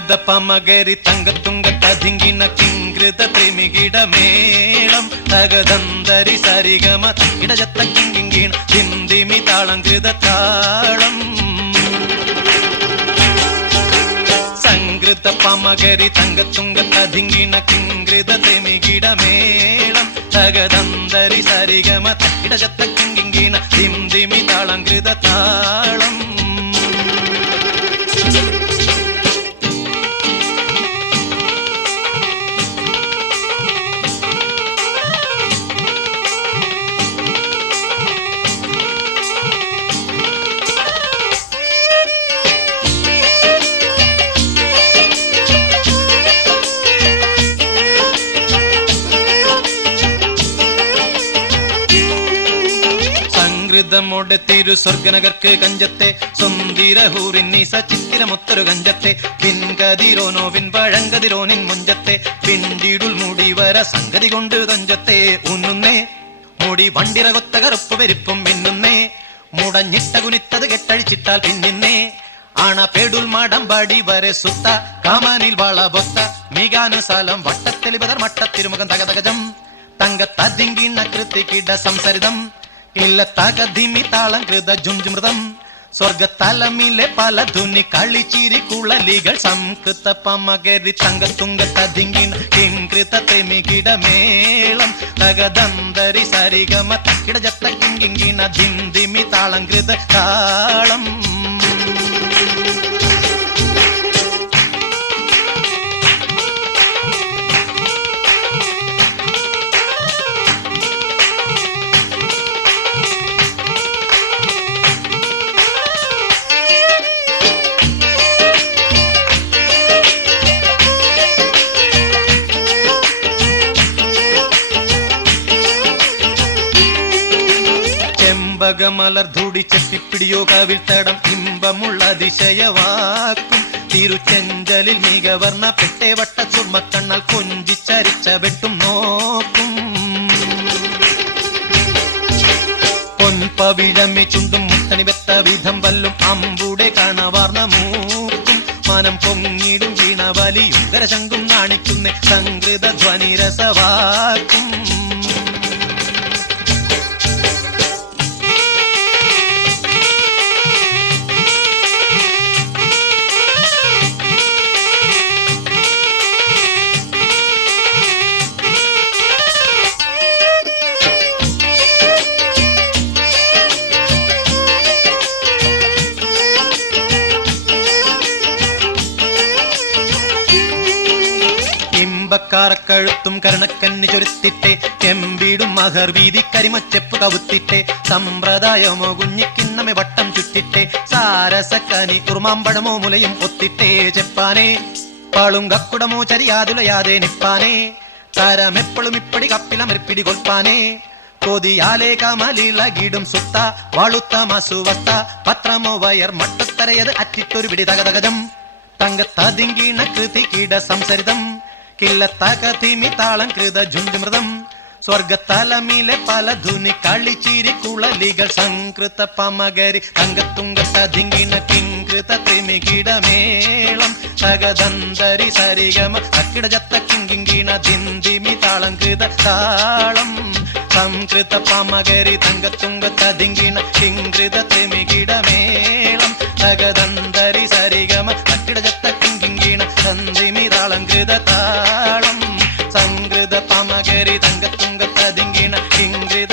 സംകൃത പമകരി തങ്കത്തുങ്ക തതിങ്കിണ കിങ്കൃത ത്രിമികിട മേളം തകദന്തരി സരിഗമ ഇടജത്ത കിങ്കിണ ഹിന്ദിമി താളങ്കൃത താളം സംകൃത പമകരി തങ്കത്തുങ്ക തതിങ്കിണ കിങ്കൃത ത്രിമികിട മേളം തകദന്തരി സരിഗമ ഇടജത്ത കിങ്കിണ ഹിന്ദിമി താളങ്കൃത താളം ോടെ തിരു സ്വർഗനഗർക്ക് കഞ്ചത്തെ സ്വന്തിരഹൂറിന്നീസ ചിത്തിരമൊത്തൊരു കഞ്ചത്തെ പിൻകതിരോനോ പിൻപഴങ്കതിരോനിൻ മുഞ്ചത്തെ പിണ്ടിടുൽ മുടി വര സംഗതി കൊണ്ട് തഞ്ചത്തെ ഉന്നുന്നേ മുടി വണ്ടിറകൊത്ത കറുപ്പ് പെരുപ്പും മിന്നുന്നേ മുടഞ്ഞിട്ട കുനിത്തത് കെട്ടഴിച്ചിട്ടാൽ പിന്നിന്നേ ആണ പേടുൽ മാടമ്പാടി വരെ സുത്ത കാമാനിൽ വള ബൊത്ത മികാനുസാലം വട്ടത്തെളിപതർ മട്ടത്തിരുമുഖം തകതകജം തങ്കത്തതിങ്കിണ കൃതികിട സംസരിതം ഇല്ല തകധിമി താളം കൃത ജുംജുമൃതം സ്വർഗത്തലമിലെ പല ധുനി കളിച്ചിരി കുളലികൾ സംകൃത പമകരി തങ്കത്തുങ്ക തതിങ്കിണ കിങ്കൃത തെമികിട മേളം തകദന്തരി സരിഗമ തക്കിട ജത്ത കിങ്കിണ ധിന്ദിമി താളം കൃത താളം മലർ ധൂടി ചെത്തിപ്പിടിയോ കവിൾത്തടം ഇമ്പമുള്ള അതിശയവാക്കും തിരുച്ചെഞ്ചലിൽ മികവർണ്ണ പെട്ടേ വട്ട ചുമക്കണ്ണൽ കൊഞ്ചിച്ചരിച്ച വെട്ടും നോക്കും പൊൻപവിഴമി ചുണ്ടും മുത്തണി വെത്ത വിധം വല്ലും അമ്പൂടെ കാണവാർന്ന മൂക്കും മനം പൊങ്ങിടും വീണവലിയും കരശങ്കും നാണിക്കുന്ന സംകൃത ധ്വനി രസവാക്കും ും കരണക്കണ്ണി ചൊരുത്തിട്ടെ ചെമ്പീടും മഹർ വീതി കരിമച്ചെപ്പ് കവുത്തിട്ടെ സമ്പ്രദായമോ കുഞ്ഞിക്കിണ്ണമെ വട്ടം ചുറ്റിട്ടെ സാരസക്കനി കുറുമാമ്പഴമോ മുലയും ഒത്തിട്ടെ ചെപ്പാനെ പാളുങ്കക്കുടമോ ചരിയാതുലയാതെ നിപ്പാനെ തരമെപ്പോഴും ഇപ്പടി കപ്പിലമരിപ്പിടി കൊൽപ്പാനെ കൊതിയാലേ കമലിളകിടും സുത്ത വാളുത്ത മസുവസ്ത പത്രമോ വയർ മട്ടത്തരയത് അറ്റിട്ടൊരു പിടി തകതകജം തങ്കത്തതിങ്കിണ കൃതികിട സംസരിതം കില്ലത്തകതിമി താളം കൃത ജുംജുമൃതം സ്വർഗത്തലമിലെ പല ധുനി കളിച്ചിരി കുളലികൾ സംകൃത പമകരി തങ്കത്തുങ്ക തതിങ്കിണ കിങ്കൃത ത്രിമികിട മേളം തകദന്തരി സരിഗമ അക്കിട ജത്ത കിങ്കിണ ധിന്ദിമി താളം കൃത താളം സംകൃത പമകരി തങ്കത്തുങ്ക തതിങ്കിണ കിങ്കൃത ത്രിമികിട മേളം തകദന്തരി സരിഗമ അക്കിട ജത്ത കിങ്കിണ ധിന്ദിമി താളം കൃത താളം സംകൃത പമകരി തങ്കത്തുങ്ക തതിങ്കിണ കിങ്കൃത